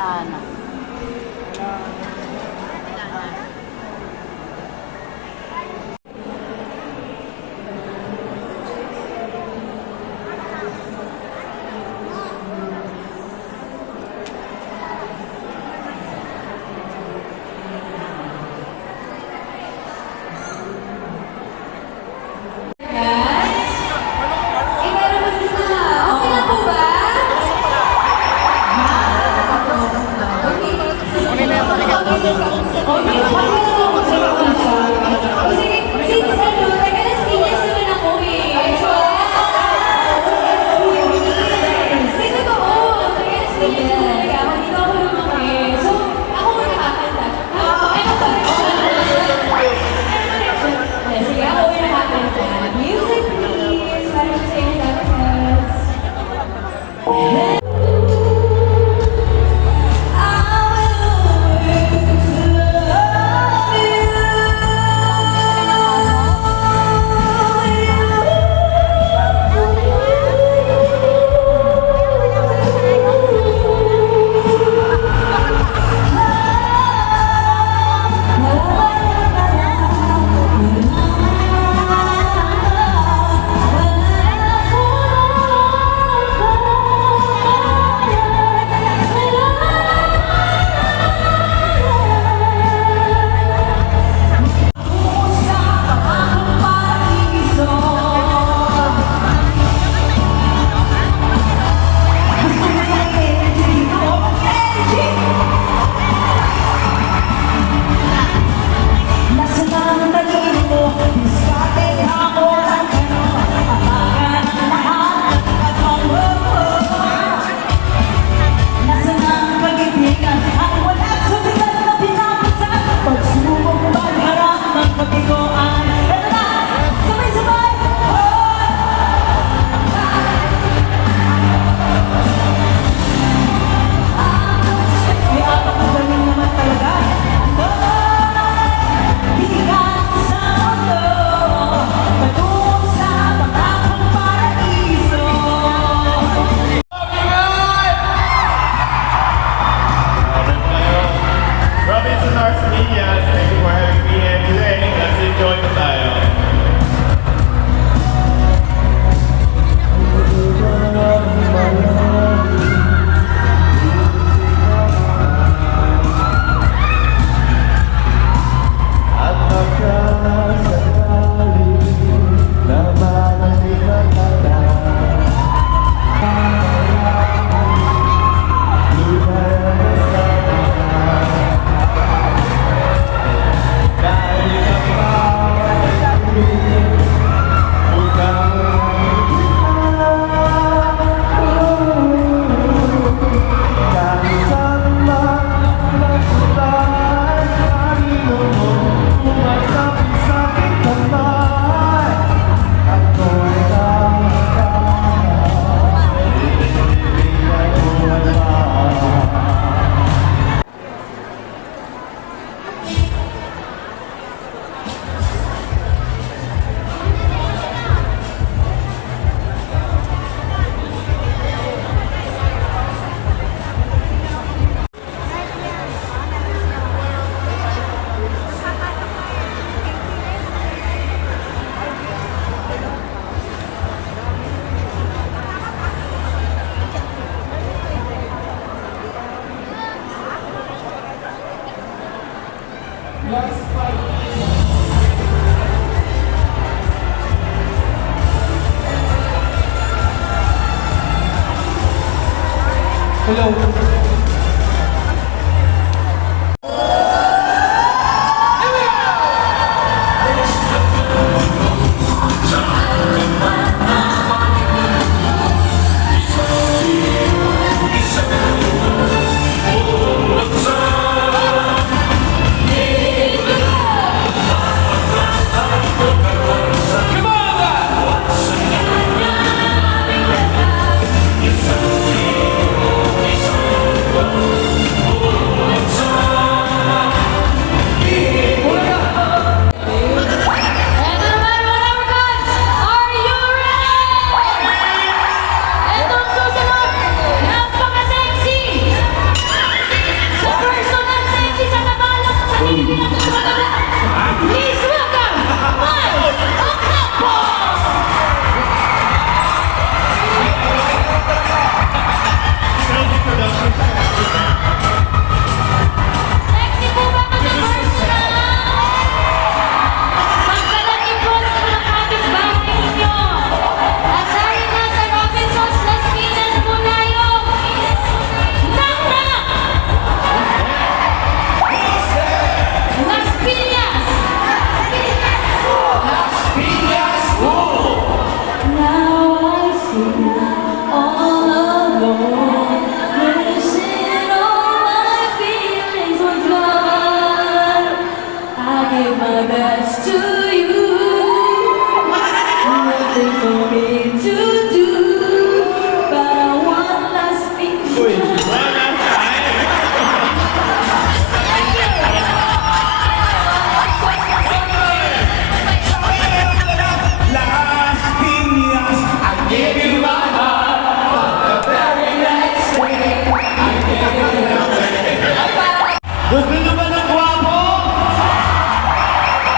Wala na. Hello. Gusto nyo ba ng gwapo?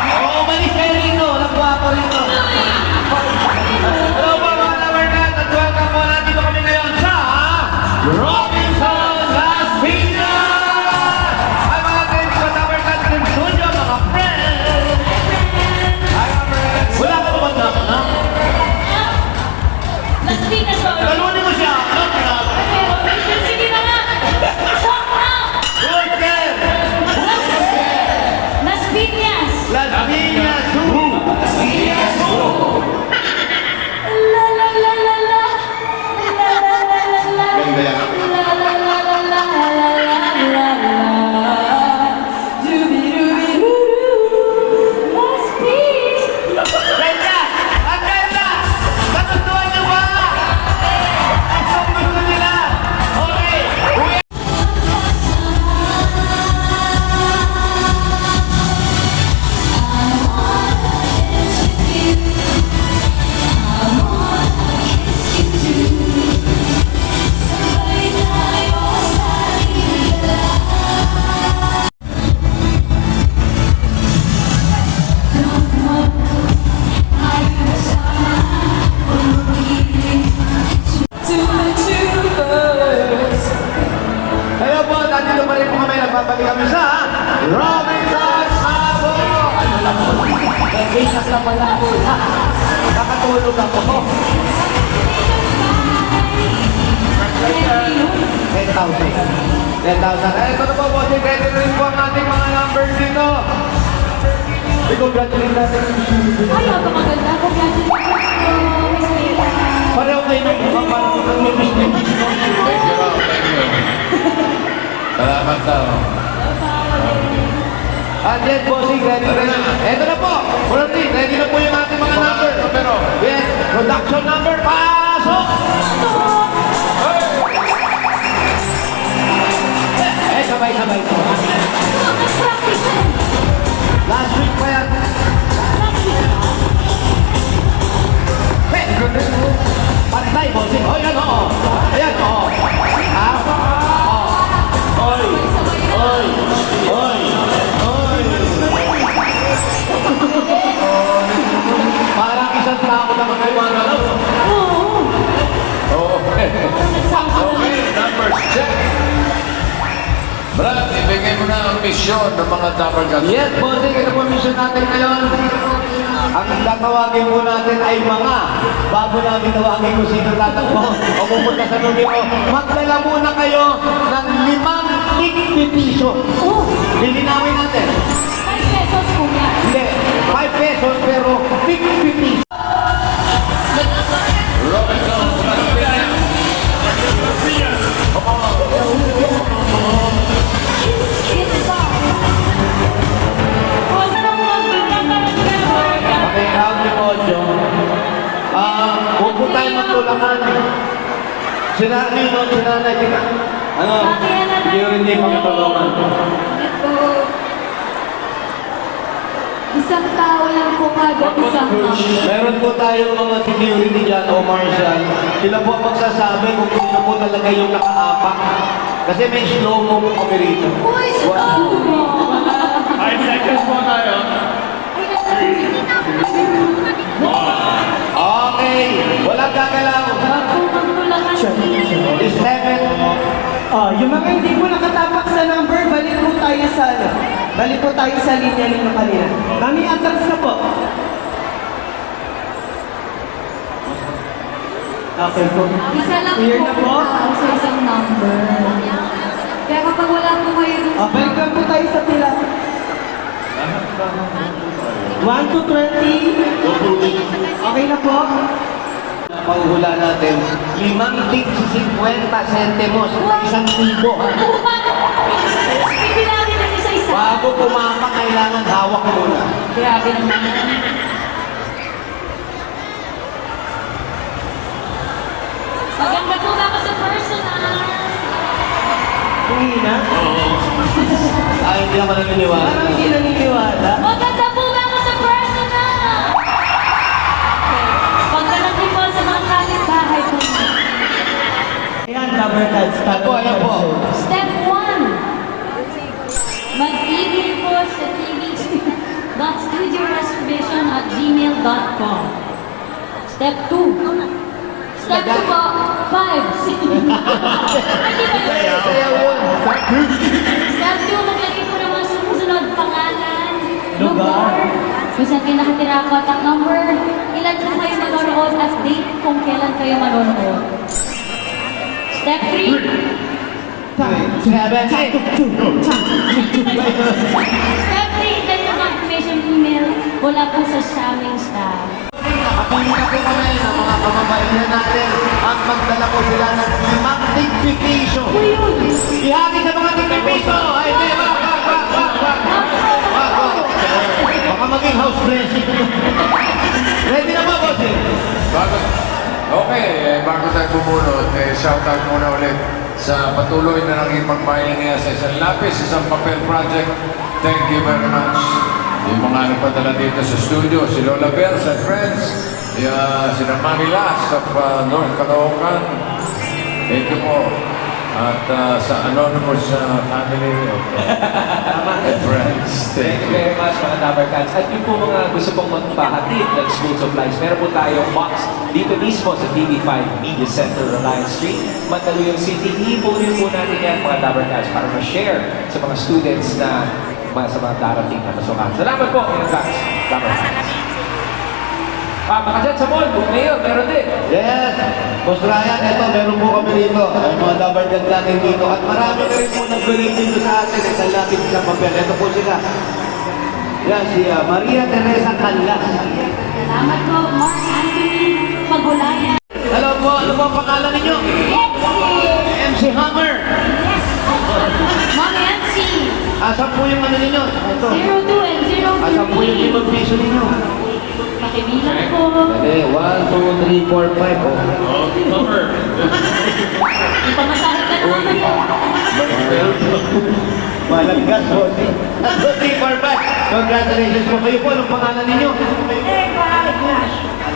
Oo, malis kayo rito. Ng gwapo rito. Hello po mga Lovercats at welcome po natin kami ngayon sa Robinson Las Piñas! Ay mga friends ko Lovercats in studio, mga friends! Ay mga friends! Wala ka ba knock-knock? Las Piñas ba? Talunin mo siya! Knock-knock! Sige na nga! Shock out! Good girl! Las Piñas! Las Piñas! Las Piñas! La la la la la. La la la la la. Ganda yan. La la la la la la la la. Dubi-dubi-du-du. Las Piñas! Ganda! Ang ganda! Nagustuhan niyo ba? Gusto nila! Okay! Uwi! Hello po, nandito pa rin po kami. Nagbabalik kami sa Robinson Sabo! Ano lang po? Nag-isak lang pala ako. Nakatulog ako. 10,000. 10,000. Ito na po, bossing. Ready na rin po ang ating mga numbers dito. I-congratulate natin. Ay, napakaganda. Congratulations po, Miss Leila. Pareho kayo ng mga parang nag-miss niyo. Salamat daw. And then, bossing, ready na rin. Ito na po. Kurang ready na po yung ating mga number. Pero, Yes, production number, pasok! Sabay-sabay po. Practice na. Last week pa yan. Pantay, bossing. O, yan, o. Ayan, o. Ha? O. Oy. Oy. Oy. Oy. Parang isang tao naman kayo mga galaw. okay. Okay, numbers check. Brad, ibigay mo na ang misyon ng mga Lovercats. Yes, bossing. Ito po mission natin ngayon. Ang tatawagin po natin ay mga, bago namin tawagin kung sino tatakbo o pupunta sa numero, magdala muna kayo ng 5 tig-piso. Oh, Lilinawin natin. 5 pesos po yan. Hindi, 5 pesos pero tig-piso. Robinson, Las Piñas. Come on. Huwag na po ang pagkakaroon. Okay, out ni Ojo. Huwag po tayo magtulakan. Sinanay, ano, hindi rin di magtulungan. Isang tao lang po kada isang number. Meron po tayong mga security dyan o marshal. Sila po ang magsasabi kung sino po talaga yung nakaapak. Kasi may slow-mo po kami rito. Uy, slow mo. 5 seconds po tayo. Okay, walang gagalaw. Magtulakan niyo. 7. Yung mga hindi po nakatapak sa number, balik po tayo sa balik po tayo sa linya-linya kanina. Mami, atras na po. Okay po. Isa lang Clear po na po? tao sa isang number. Kaya kapag wala po kayo dun sa Balik lang po tayo sa pila. 1 to 20. Okay na po? Panghula natin, 5 tig 50 centimos, 1,000. Ibilangin natin sa isa. Bago pumapak, kailangan hawak muna. Grabe naman. Maganda po ba ako sa personal? Tumina? Ay, hindi ako naniniwala. Parang hindi naniniwala. Maganda po ba ako sa personal? Okay. Pagdalang din po sa mga kapitbahay po. Ayan, Lovercats. Ayan po, ayan po. Step 1. Step 2. Step 2 po, 5. Hindi ba yun? Sayaw yun. Step 2, maglagay po ng mga sumusunod pangalan, lugar, kung saan kayo nakatira, contact number, ilan po kayo manonood at date kung kailan kayo manonood. Step 3. Step 3, then yung confirmation email mula po sa Shamming staff. Apili na po kami ng mga kababaihan natin at magdala po sila ng 5 tigpipiso. Ihagi sa mga tigpipiso! Ay, hindi! Wag! Baka maging house blessing. Ready na ba, bossing? Bago tayo bumunod, shoutout muna ulit sa patuloy na naging pagpahingin sa isang lapis, isang papel project. Thank you very much. Yung mga nagpadala dito sa studio, si Lola Bells and friends, sina Mami Las of North Caloocan. Thank you po. At sa anonymous family of and friends. Thank you very much mga Dabarkans. At yung po mga gusto pong magpahatid ng school supplies, meron po tayong box dito mismo sa TV5 Media Center, Reliance Street, Mandaluyong City. Iipunin po natin yan mga Dabarkans para ma-share sa mga students na sa mga darating na pasukan. Salamat po, Dabarkans. Dabarkans. Baka dyan sa mall, Mayor, meron din. Yes! Boss Ryan, eto, meron po kami dito. Ay, mga dabargad natin dito. At marami na rin po nag-donate dito sa atin. Ay, kalapit sa papel. Ito po sila. Yan, si Maria Teresa Canlas. Salamat po, Mark Anthony Pagulayan. Hello po, ano po ang pangalan ninyo? MC Hammer. Yes. Ma'am Yancy. Asan po yung ano ninyo? Ito. 02 and 03. Asan po yung 5 piso ninyo? Pakibilang po. Okay, 1, 2, 3, 4, 5. Oh. Ipamasahe ka naman yun. Malaggas po. 1, 2, 3, 4, 5. Congratulations po kayo po. Anong pangalan ninyo?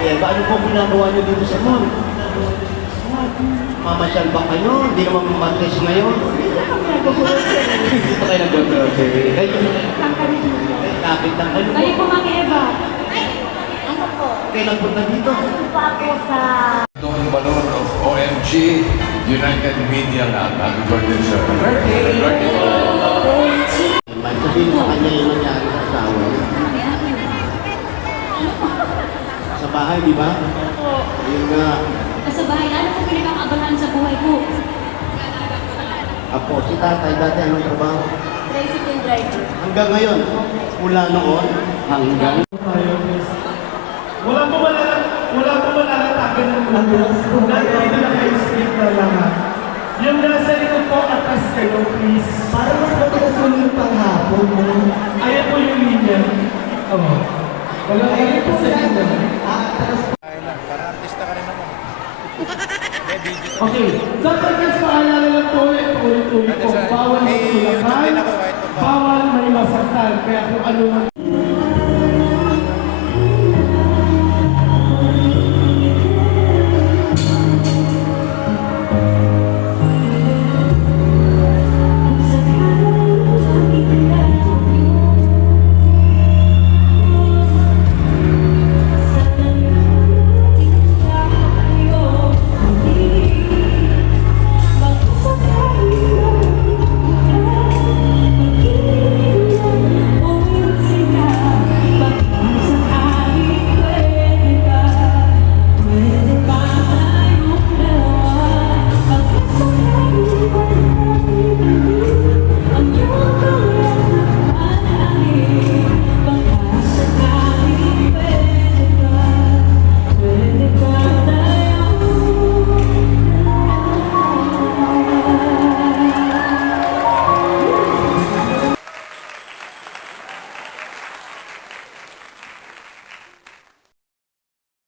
Eva, ano po ginagawa nyo dito sa mall? Mamasyal ba kayo? Hindi naman mamantis ngayon? Dito kayo nag-grocery. Lapit lang kayo po. Kayo po, Ma'am Eva. Kailan punta dito? Don Balon of OMG United Media Lab. Happy birthday, sir. Sabihin sa kanya yung nangyari sa asawa. Sa bahay, di ba? Yun nga. Sa bahay, ano po pinag-aabalahan sa buhay po? Apo, si tatay dati anong trabaho? Tricycle driver. Hanggang ngayon, mula noon, hanggang Wala po malalatagan ng oras kung nandito na kayo split na lahat. Yung nasa likod po, atas kayo, please. Para mas matigas mo yung panghapon mo. Ayan po yung linya. Oh. Wala kayo po sa linya. Okay. Dapat paalala lang po ulit po. Bawal magtulakan. Bawal may masaktan. Kaya kung ano man